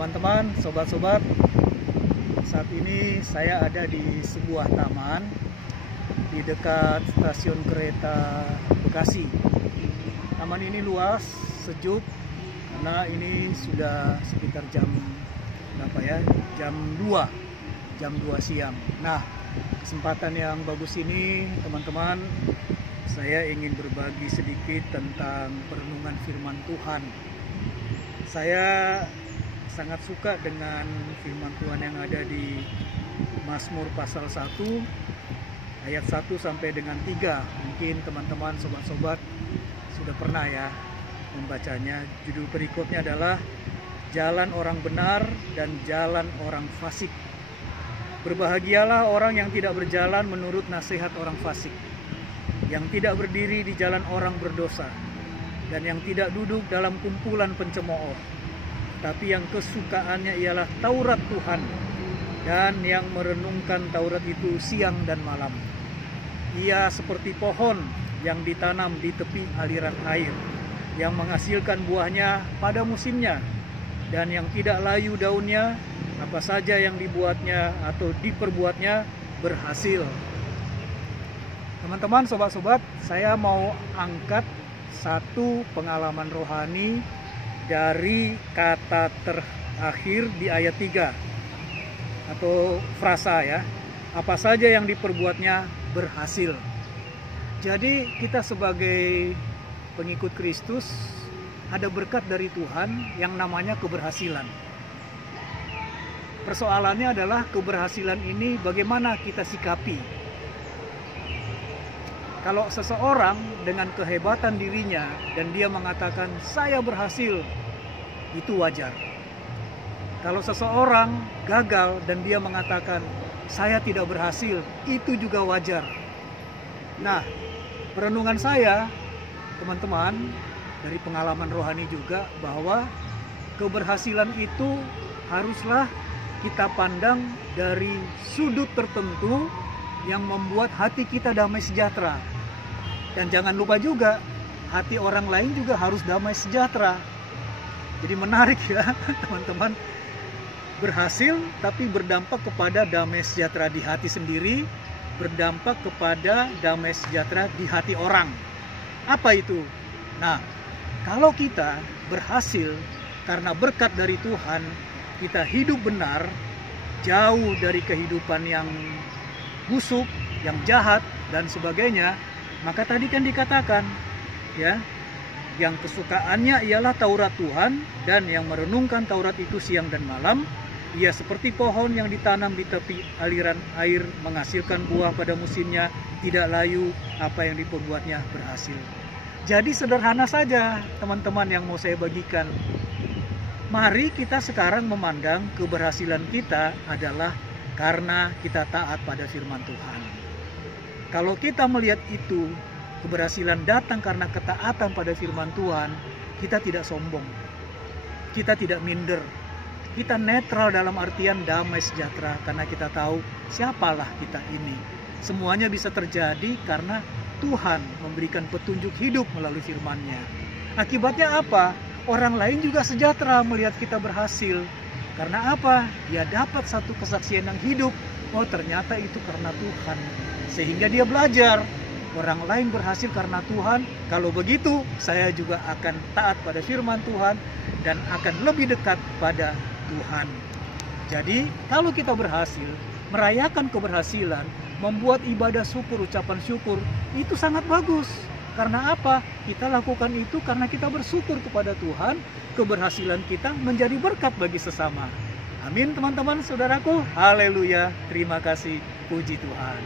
Teman-teman, sobat-sobat, saat ini saya ada di sebuah taman di dekat stasiun kereta Bekasi. Taman ini luas, sejuk, karena ini sudah sekitar jam berapa ya? Jam 2 siang. Nah, kesempatan yang bagus ini, teman-teman, saya ingin berbagi sedikit tentang perenungan firman Tuhan. Saya sangat suka dengan firman Tuhan yang ada di Mazmur pasal 1 ayat 1 sampai dengan 3. Mungkin teman-teman, sobat-sobat sudah pernah ya membacanya. Judul berikutnya adalah Jalan Orang Benar dan Jalan Orang Fasik. Berbahagialah orang yang tidak berjalan menurut nasihat orang fasik, yang tidak berdiri di jalan orang berdosa, dan yang tidak duduk dalam kumpulan pencemooh, tapi yang kesukaannya ialah Taurat Tuhan, dan yang merenungkan Taurat itu siang dan malam. Ia seperti pohon yang ditanam di tepi aliran air, yang menghasilkan buahnya pada musimnya, dan yang tidak layu daunnya. Apa saja yang dibuatnya atau diperbuatnya berhasil. Teman-teman, sobat-sobat, saya mau angkat satu pengalaman rohani dari kata terakhir di ayat 3 atau frasa ya. Apa saja yang diperbuatnya berhasil. Jadi kita sebagai pengikut Kristus ada berkat dari Tuhan yang namanya keberhasilan. Persoalannya adalah keberhasilan ini bagaimana kita sikapi. Kalau seseorang dengan kehebatan dirinya dan dia mengatakan saya berhasil, itu wajar. Kalau seseorang gagal dan dia mengatakan saya tidak berhasil, itu juga wajar. Nah, perenungan saya, teman-teman, dari pengalaman rohani juga, bahwa keberhasilan itu haruslah kita pandang dari sudut tertentu yang membuat hati kita damai sejahtera. Dan jangan lupa juga, hati orang lain juga harus damai sejahtera. Jadi menarik ya teman-teman. Berhasil tapi berdampak kepada damai sejahtera di hati sendiri, berdampak kepada damai sejahtera di hati orang. Apa itu? Nah, kalau kita berhasil karena berkat dari Tuhan, kita hidup benar, jauh dari kehidupan yang busuk, yang jahat, dan sebagainya, maka tadi kan dikatakan, ya, yang kesukaannya ialah Taurat Tuhan, dan yang merenungkan Taurat itu siang dan malam. Ia seperti pohon yang ditanam di tepi aliran air, menghasilkan buah pada musimnya, tidak layu, apa yang diperbuatnya berhasil. Jadi sederhana saja teman-teman yang mau saya bagikan. Mari kita sekarang memandang keberhasilan kita adalah karena kita taat pada firman Tuhan. Kalau kita melihat itu, keberhasilan datang karena ketaatan pada firman Tuhan, kita tidak sombong, kita tidak minder, kita netral dalam artian damai sejahtera, karena kita tahu siapalah kita ini. Semuanya bisa terjadi karena Tuhan memberikan petunjuk hidup melalui firman-Nya. Akibatnya apa? Orang lain juga sejahtera melihat kita berhasil. Karena apa? Dia dapat satu kesaksian yang hidup. Oh, ternyata itu karena Tuhan. Sehingga dia belajar. Orang lain berhasil karena Tuhan. Kalau begitu, saya juga akan taat pada firman Tuhan dan akan lebih dekat pada Tuhan. Jadi, kalau kita berhasil, merayakan keberhasilan, membuat ibadah syukur, ucapan syukur, itu sangat bagus. Karena apa? Kita lakukan itu karena kita bersyukur kepada Tuhan, keberhasilan kita menjadi berkat bagi sesama. Amin teman-teman, saudaraku. Haleluya, terima kasih, puji Tuhan.